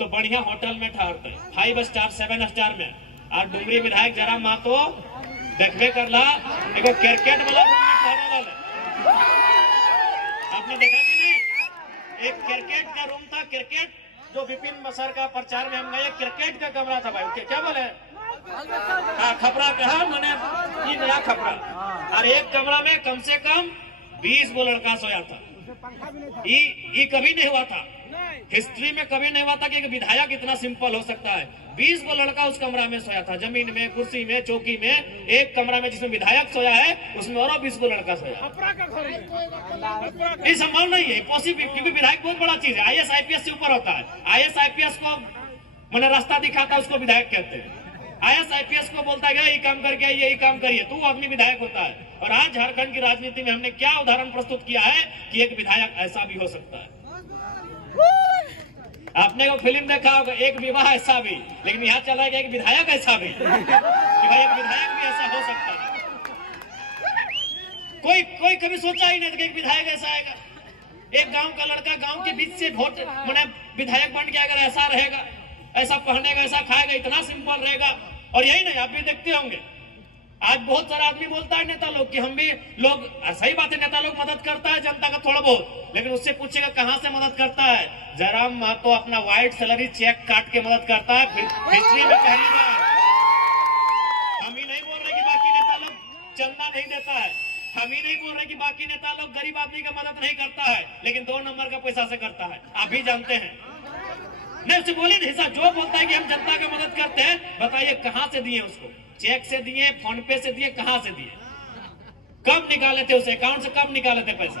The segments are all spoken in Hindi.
तो बढ़िया होटल में ठहरते, 5 स्टार 7 स्टार में। और डुमरी विधायक जयराम महतो देखबे करला एगो क्रिकेट वाला रूम में ठहरल है। आपने देखा कि नहीं? एक क्रिकेट का रूम था, क्रिकेट जो विपिन सर का प्रचार में हम गए, क्रिकेट का कमरा था भाई। क्या बोले? हाँ, खपरा कहा मैंने, ये नया खपरा। और एक कमरा में कम से कम 20 वो लड़का सोया था। ये कभी नहीं हुआ था, हिस्ट्री में कभी नहीं हुआ था कि एक विधायक इतना सिंपल हो सकता है। 20 वो लड़का उस कमरा में सोया था, जमीन में, कुर्सी में, चौकी में। एक कमरा में जिसमें विधायक सोया है उसमें और 20 वो लड़का सोया। ये संभव नहीं है, पॉसिबल, क्योंकि विधायक बहुत बड़ा चीज है। IAS IPS से ऊपर होता है। IAS IPS को मैंने रास्ता दिखाता है, उसको विधायक कहते हैं। IAS IPS को बोलता है ये काम करके आइए, ये काम करिए, तो आदमी विधायक होता है। और आज झारखंड की राजनीति में हमने क्या उदाहरण प्रस्तुत किया है कि एक विधायक ऐसा भी हो सकता है। आपने वो फिल्म देखा होगा, एक विवाह ऐसा भी, लेकिन यहाँ चला गया एक विधायक ऐसा भी कि भाई एक विधायक भी ऐसा हो सकता है। कोई कभी सोचा ही नहीं था कि एक विधायक ऐसा आएगा। एक गांव का लड़का गांव के बीच से वोट मैंने विधायक बन गया, अगर ऐसा रहेगा, ऐसा पहनेगा, ऐसा खाएगा, इतना सिंपल रहेगा। और यही नहीं, आप भी देखते होंगे आज बहुत सारा आदमी बोलता है नेता लोग कि हम भी लोग, सही बात है, नेता लोग मदद करता है जनता का थोड़ा बहुत, लेकिन उससे पूछेगा कहां से मदद करता है। जयराम महतो अपना व्हाइट सैलरी चेक काट के मदद करता है, हिस्ट्री में पहली बार। हम ही नहीं बोल रहे कि बाकी नेता लोग चंदा नहीं देता है, हम ही नहीं बोल रहे कि बाकी नेता लोग गरीब आदमी का मदद नहीं करता है, लेकिन 2 नंबर का पैसा से करता है। आप भी जानते हैं, नहीं उससे बोले नहीं, जो बोलता है कि हम जनता का मदद करते हैं, बताइए कहां से दिए उसको? चेक से दिए, फोन पे से दिए, कहां से दिए? कब निकाले थे? उस अकाउंट से कब निकाले थे पैसा?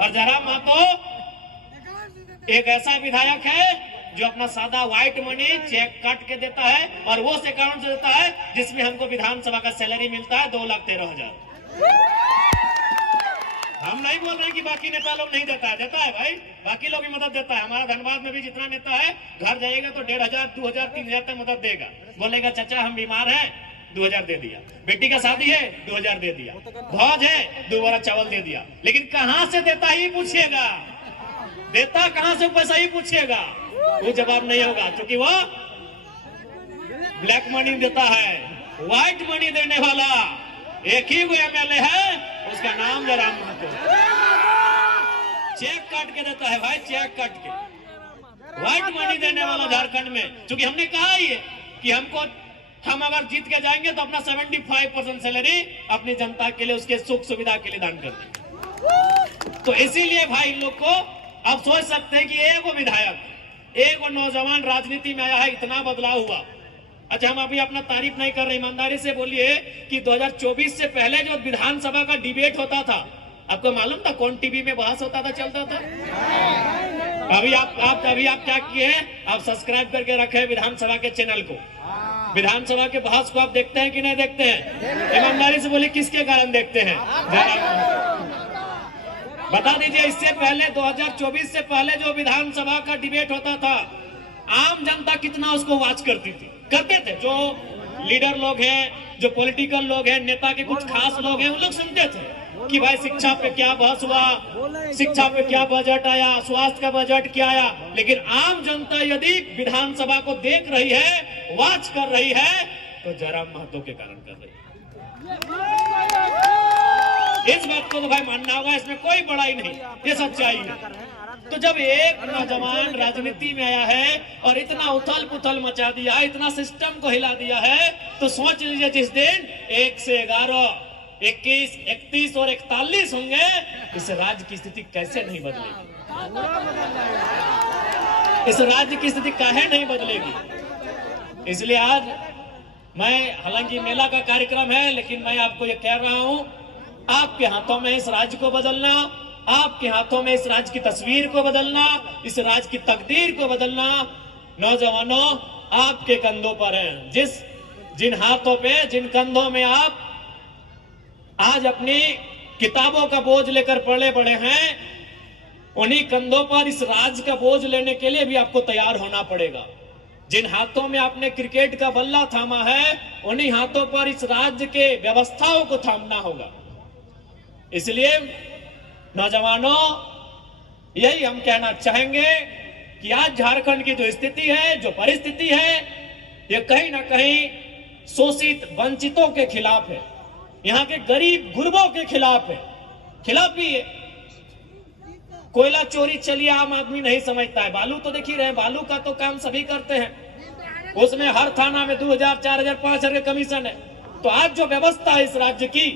और जयराम महतो एक ऐसा विधायक है जो अपना सादा व्हाइट मनी चेक काट के देता है, और वो उस अकाउंट से देता है जिसमें हमको विधानसभा का सैलरी मिलता है 2,13,000। हम नहीं बोल रहे कि बाकी नेता लोग नहीं देता है, देता है भाई, बाकी लोग भी मदद देता है। हमारा धनबाद में भी जितना नेता है, घर जाएगा तो 1,500, 2,000, 3,000 तक मदद देगा। बोलेगा चाचा हम बीमार हैं, 2,000 दे दिया। बेटी का शादी है, 2,000 दे दिया। भौज है, 2 बोरा चावल दे दिया। लेकिन कहां से देता ही पूछिएगा, देता कहां से पैसा ही पूछिएगा, वो जवाब नहीं होगा, क्योंकि वो ब्लैक मनी देता है। व्हाइट मनी देने वाला एक ही वो MLA है, उसका नाम जयराम महतो। चेक काट के देता है भाई, चेक काट के। व्हाइट मनी देने वाला झारखंड में, क्योंकि हमने कहा ही है कि हम अगर जीत के जाएंगे तो अपना 75% सैलरी अपनी जनता के लिए, उसके सुख सुविधा के लिए दान कर देंगे। तो इसीलिए भाई इन लोग को अब सोच सकते हैं कि एक विधायक, एक नौजवान राजनीति में आया है, इतना बदलाव हुआ। अच्छा, हम अभी अपना तारीफ नहीं कर रहे, ईमानदारी से बोलिए कि 2024 से पहले जो विधानसभा का डिबेट होता था, आपको मालूम था कौन टीवी में बहस होता था, चलता था? अभी आप क्या किए हैं, आप सब्सक्राइब करके रखे विधानसभा के चैनल को। विधानसभा के बहस को आप देखते हैं कि नहीं देखते हैं? ईमानदारी से बोलिए किसके कारण देखते हैं? बता दीजिए, इससे पहले 2024 से पहले जो विधानसभा का डिबेट होता था, आम जनता कितना उसको वॉच करती थी, करते थे। जो लीडर लोग हैं, जो पॉलिटिकल लोग हैं, नेता के कुछ खास लोग हैं, उन लोग सुनते थे कि भाई शिक्षा पे क्या बहस हुआ, शिक्षा पे क्या बजट आया, स्वास्थ्य का बजट क्या आया। लेकिन आम जनता यदि विधानसभा को देख रही है, वॉच कर रही है, तो जयराम महतो के कारण कर रही है। इस बात को तो भाई मानना होगा, इसमें कोई बड़ाई नहीं, ये सच्चाई है। तो जब एक नौजवान राजनीति में आया है और इतना उथल पुथल मचा दिया है, इतना सिस्टम को हिला दिया है, तो सोच लीजिए जिस दिन 1 से 11, 21, 31 और 41 होंगे, इस राज्य की स्थिति कैसे नहीं बदलेगी? इस राज्य की स्थिति काहे नहीं बदलेगी? इसलिए आज मैं, हालांकि मेला का कार्यक्रम है, लेकिन मैं आपको ये कह रहा हूं, आपके हाथों में इस राज्य को बदलना, आपके हाथों में इस राज्य की तस्वीर को बदलना, इस राज्य की तकदीर को बदलना नौजवानों आपके कंधों पर है। जिन हाथों पे, जिन कंधों में आप आज अपनी किताबों का बोझ लेकर पड़े बड़े हैं, उन्हीं कंधों पर इस राज्य का बोझ लेने के लिए भी आपको तैयार होना पड़ेगा। जिन हाथों में आपने क्रिकेट का बल्ला थामा है, उन्हीं हाथों पर इस राज्य के व्यवस्थाओं को थामना होगा। इसलिए नौजवानों, यही हम कहना चाहेंगे कि आज झारखंड की जो स्थिति है, जो परिस्थिति है, ये कहीं ना कहीं शोषित वंचितों के खिलाफ है, यहाँ के गरीब गुरबों के खिलाफ है, खिलाफ भी है। कोयला चोरी चलिए आम आदमी नहीं समझता है, बालू तो देख ही रहे, बालू का तो काम सभी करते हैं, उसमें हर थाना में 2000, 4000, 5000 का कमीशन है। तो आज जो व्यवस्था है इस राज्य की,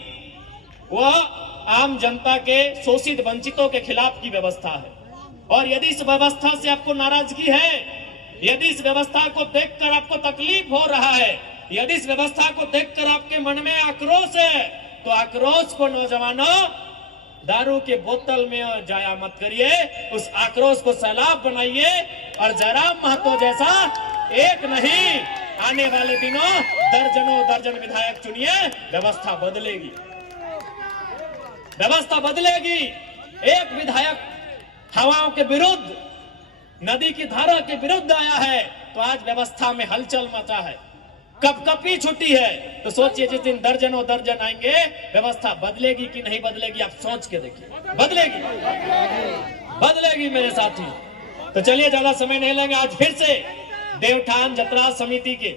वह आम जनता के शोषित वंचितों के खिलाफ की व्यवस्था है। और यदि इस व्यवस्था से आपको नाराजगी है, यदि इस व्यवस्था को देखकर आपको तकलीफ हो रहा है, यदि इस व्यवस्था को देखकर आपके मन में आक्रोश है, तो आक्रोश को नौजवानों दारू के बोतल में जाया मत करिए, उस आक्रोश को सैलाब बनाइए और जयराम महतो जैसा एक नहीं, आने वाले दिनों दर्जनों दर्जन विधायक चुनिए, व्यवस्था बदलेगी, व्यवस्था बदलेगी। एक विधायक हवाओं के विरुद्ध, नदी की धारा के विरुद्ध आया है तो आज व्यवस्था में हलचल मचा है, कपकपी छुट्टी है। तो सोचिए जिस दिन दर्जनों दर्जन आएंगे, व्यवस्था बदलेगी कि नहीं बदलेगी, आप सोच के देखिए। बदलेगी, बदलेगी मेरे साथी। तो चलिए ज्यादा समय नहीं लेंगे, आज फिर से देवठान जतरा समिति के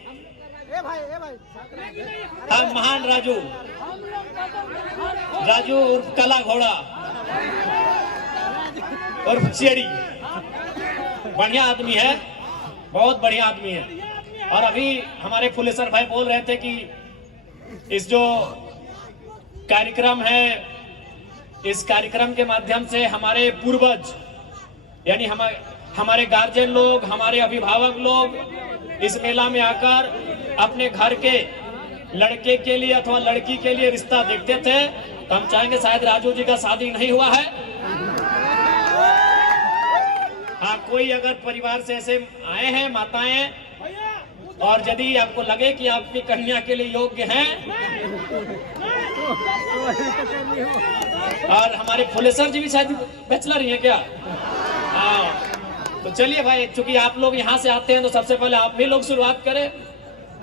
महान राजू उर्फ कला घोड़ा और चेड़ी, बढ़िया आदमी है, बहुत बढ़िया आदमी है। और अभी हमारे फुलेसर भाई बोल रहे थे कि इस जो कार्यक्रम है, इस कार्यक्रम के माध्यम से हमारे पूर्वज यानी हमारे गार्जियन लोग, हमारे अभिभावक लोग इस मेला में आकर अपने घर के लड़के के लिए अथवा लड़की के लिए रिश्ता देखते थे। तो हम चाहेंगे, शायद राजू जी का शादी नहीं हुआ है, हाँ कोई अगर परिवार से ऐसे आए हैं माताएं, और यदि आपको लगे कि आपकी कन्या के लिए योग्य हैं, और हमारे फुलेसर जी भी शायद बैचलर ही हैं क्या? हाँ, तो चलिए भाई, चूंकि आप लोग यहाँ से आते हैं तो सबसे पहले आप भी लोग शुरुआत करें।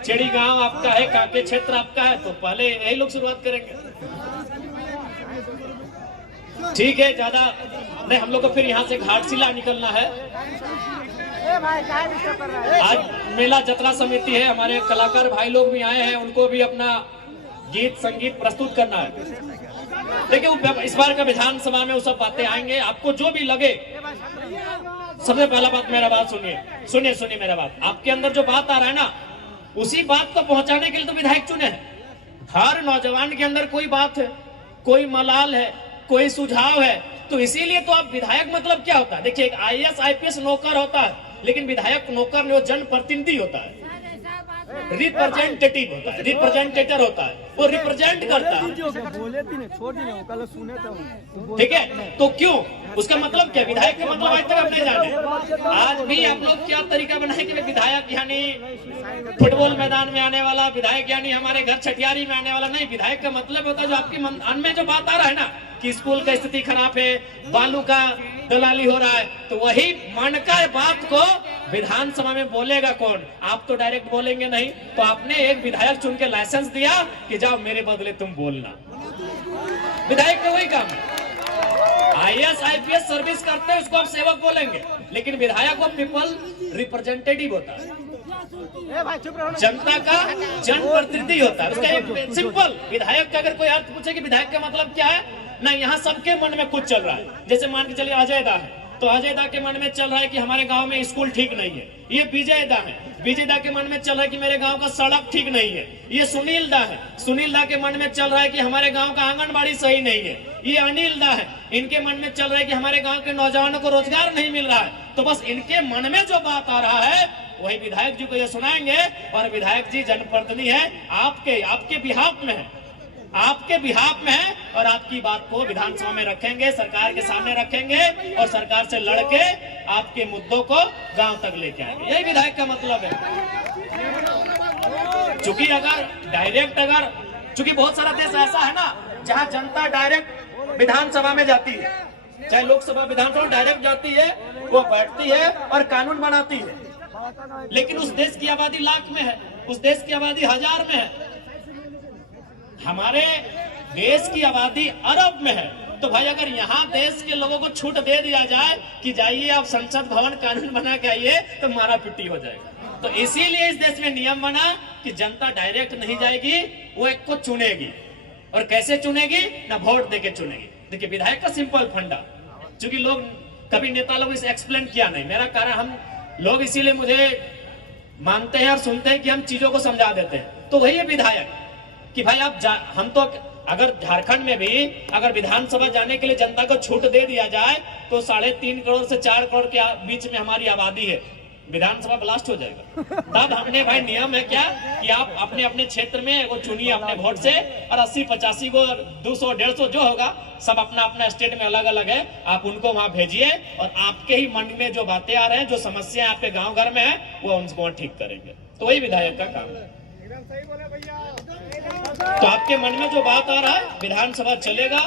चेड़ी गांव आपका है, कांके क्षेत्र आपका है, तो पहले यही लोग शुरुआत करेंगे। ठीक है, ज्यादा नहीं, हम लोग को फिर यहाँ से घाटशिला निकलना है। आज मेला जतरा समिति है, हमारे कलाकार भाई लोग भी आए हैं, उनको भी अपना गीत संगीत प्रस्तुत करना है। देखिए इस बार का विधानसभा में वो सब बातें आएंगे, आपको जो भी लगे। सबसे पहला बात, मेरा बात सुनिए मेरा बात, आपके अंदर जो बात आ रहा है ना, उसी बात को पहुंचाने के लिए तो विधायक चुने हैं। हर नौजवान के अंदर कोई बात है, कोई मलाल है, कोई सुझाव है, तो इसीलिए तो आप विधायक मतलब क्या होता है? देखिए एक IAS IPS नौकर होता है, लेकिन विधायक नौकर नहीं, वो जनप्रतिनिधि होता है, रिप्रेजेंटेटिव होता है, रिप्रेजेंटेटर होता है, वो रिप्रेजेंट करता है। ठीक है, तो क्यों, उसका मतलब क्या? विधायक का मतलब आज तक आप नहीं जाने। आज भी आप लोग क्या तरीका बनाए कि विधायक यानी फुटबॉल मैदान में आने वाला, विधायक यानी हमारे घर छठियारी में आने वाला नहीं। विधायक का मतलब होता है जो आपके मन में जो बात आ रहा है ना, कि स्कूल का स्थिति खराब है, बालू का दलाली हो रहा है, तो वही मन का बात को विधानसभा में बोलेगा कौन? आप तो डायरेक्ट बोलेंगे नहीं, तो आपने एक विधायक चुन के लाइसेंस दिया कि जाओ मेरे बदले तुम बोलना। विधायक का वही काम है। IAS IPS सर्विस करते हैं, उसको आप सेवक बोलेंगे, लेकिन विधायक वो पीपल रिप्रेजेंटेटिव होता है, जनता का जनप्रतिनिधि होता है। उसका एक सिंपल, विधायक का अगर कोई अर्थ पूछे कि विधायक का मतलब क्या है, नहीं, यहाँ सबके मन में कुछ चल रहा है। जैसे मान के चलिए अजय दा है, तो अजय दा के मन में चल रहा है कि हमारे गांव में स्कूल ठीक नहीं है। ये विजय दा है, विजय दा के मन में चल रहा है कि मेरे गांव का सड़क ठीक नहीं है। ये सुनील दा है, सुनील दा के मन में चल रहा है कि हमारे गांव का आंगनबाड़ी सही नहीं है। ये अनिल दा है, इनके मन में चल रहा है कि हमारे गांव के नौजवानों को रोजगार नहीं मिल रहा है। तो बस इनके मन में जो बात आ रहा है वही विधायक जी को ये सुनाएंगे, और विधायक जी जनप्रतिनिधि है, आपके बिहाफ में है, आपके बिहाफ में है, और आपकी बात को विधानसभा में रखेंगे, सरकार के सामने रखेंगे, और सरकार से लड़के आपके मुद्दों को गांव तक लेके आएंगे। यही विधायक का मतलब है। चूंकि चूंकि बहुत सारा देश ऐसा है ना जहां जनता डायरेक्ट विधानसभा में जाती है, चाहे लोकसभा विधानसभा डायरेक्ट जाती है, वो बैठती है और कानून बनाती है। लेकिन उस देश की आबादी लाख में है, उस देश की आबादी 1000 में है। हमारे देश की आबादी अरब में है, तो भाई अगर यहाँ देश के लोगों को छूट दे दिया जाए कि जाइए आप संसद भवन कानून बना के आइए, तो मारा पिट्टी हो जाएगा। तो इसीलिए इस देश में नियम बना कि जनता डायरेक्ट नहीं जाएगी, वो एक को चुनेगी। और कैसे चुनेगी? ना वोट देके चुनेगी। देखिए विधायक का सिंपल फंडा, क्योंकि लोग कभी नेता लोग इसे एक्सप्लेन किया नहीं। मेरा कारण हम लोग इसीलिए मुझे मानते हैं और सुनते हैं कि हम चीजों को समझा देते हैं। तो वही है विधायक कि भाई आप हम तो अगर झारखंड में भी अगर विधानसभा जाने के लिए जनता को छूट दे दिया जाए तो 3.5 करोड़ से 4 करोड़ के बीच में हमारी आबादी है, विधानसभा ब्लास्ट हो जाएगा। तब हमने भाई नियम है क्या कि आप अपने अपने क्षेत्र में वो चुनिए अपने वोट से, और 80-85 को 200-150 जो होगा सब अपना अपना स्टेट में अलग अलग है, आप उनको वहां भेजिए और आपके ही मन में जो बातें आ रहे हैं, जो समस्या आपके गांव घर में है, वो उनको ठीक करेंगे। तो वही विधायक का काम है। तो आपके मन में जो बात आ रहा है विधानसभा चलेगा,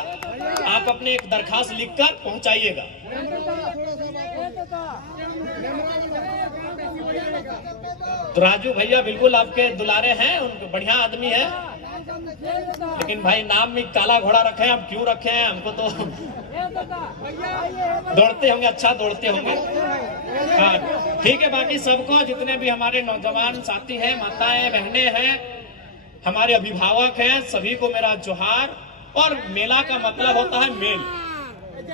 आप अपने एक दरखास्त लिखकर पहुंचाइएगा। तो राजू भैया बिल्कुल आपके दुलारे हैं, उनको बढ़िया आदमी है, लेकिन भाई नाम में काला घोड़ा रखे हैं। हम क्यों रखे हैं? हमको तो दौड़ते होंगे, अच्छा दौड़ते होंगे। हाँ ठीक है। बाकी सबको, जितने भी हमारे नौजवान साथी हैं, माताएं बहनें हैं, हमारे अभिभावक हैं, सभी को मेरा जोहार। और मेला का मतलब होता है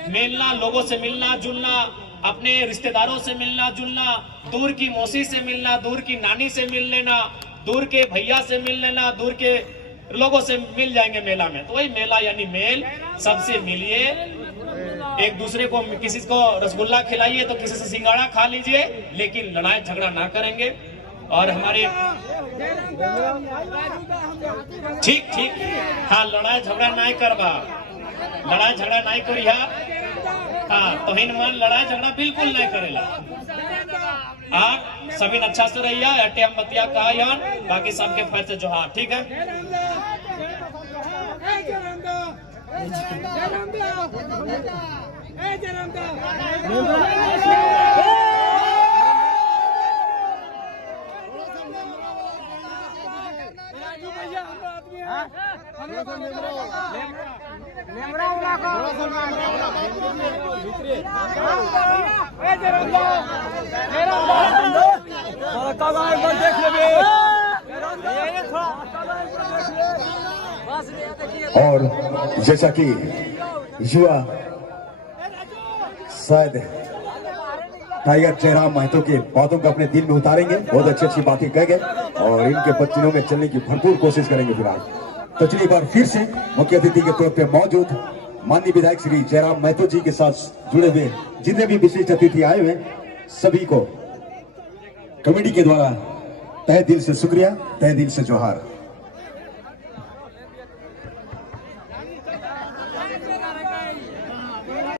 मेलना, लोगों से मिलना जुलना, अपने रिश्तेदारों से मिलना जुलना, दूर की मौसी से मिलना, दूर की नानी से मिल लेना, दूर के भैया से मिल लेना, दूर के लोगों से मिल जाएंगे मेला में। तो वही मेला यानी मेल। सबसे मिलिए, एक दूसरे को, किसी को रसगुल्ला खिलाइए तो किसी से सिंगाड़ा खा लीजिए, लेकिन लड़ाई झगड़ा ना करेंगे। और हमारे ठीक हाँ, लड़ाई झगड़ा नहीं करवा, लड़ाई झगड़ा नहीं करिया। हाँ तोहिन मन लड़ाई झगड़ा बिल्कुल नहीं करेला। आप सभी अच्छा से रहिए, अटे हम बतिया कहा, बाकी सबके फर्ज से जोहार। ठीक है। और जैसा कि युवा शायद टाइगर जयराम महतो के बातों को अपने दिल में उतारेंगे, बहुत अच्छी अच्छी बातें कह गए और इनके बच्चों में चलने की भरपूर कोशिश करेंगे। फिलहाल तो चलिए बार फिर से मुख्य अतिथि के तौर पे मौजूद माननीय विधायक श्री जयराम महतो जी के साथ जुड़े हुए जितने भी विशिष्ट अतिथि आए हुए सभी को कमेटी के द्वारा तहे दिल से शुक्रिया, तहे दिल से जोहार।